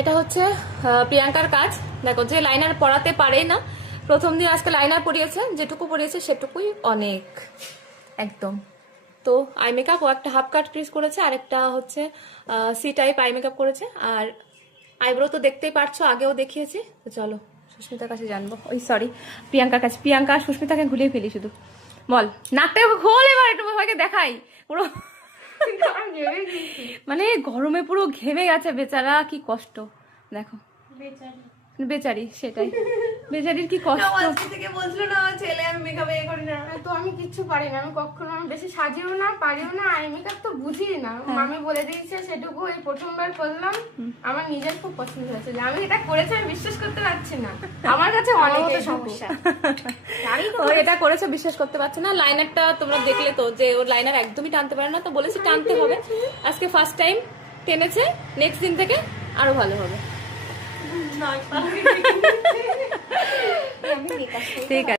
এটা হচ্ছে প্রিয়াঙ্কার কাজ। দেখো, যে লাইনার পরাতে পারে না, প্রথম দিন আজকে লাইনার পরিয়েছে, যেটুকু পরিয়েছে সেটুকুই অনেক একদম। তো আই মেকআপ ও একটা হাফ কাট ক্রিজ করেছে, আর একটা হচ্ছে সি টাইপ আই মেকআপ করেছে। আর আইব্রো তো দেখতেই পারছো, আগেও দেখিয়েছি। তো চলো সুস্মিতার কাছে জানবো, ওই সরি প্রিয়াঙ্কার কাছে। প্রিয়াঙ্কা আর সুস্মিতাকে ঘুরিয়ে ফেলি শুধু। বল, নাকটা খোল এবার, একটু সবাইকে দেখাই পুরো। মানে গরমে পুরো ঘেমে গেছে বেচারা, কি কষ্ট দেখো। বেচারি, সেটাই, বেচারির কি কষ্ট। থেকে বলছিল না ছেলে আমি মেকআপ করি না, তো আমি কিচ্ছু পারি না, আমি কখনো আমি বেশি সাজিও না, পারিও না, আই মেকআপ তো বুঝি না। মামি বলে দিয়েছে সেটুকু, এই প্রথমবার করলাম, আমার নিজের খুব পছন্দ হয়েছে যে আমি এটা করেছি, আমি বিশ্বাস করতে পারছি না। আমার কাছে অনেক সমস্যা। ও এটা করেছে, বিশ্বাস করতে পারছে না। লাইনারটা তোমরা দেখলে তো, যে ওর লাইনার একদমই টানতে পারে না, তো বলেছি টানতে হবে। আজকে ফার্স্ট টাইম টেনেছে, নেক্সট দিন থেকে আরো ভালো হবে। ঠিক আছে।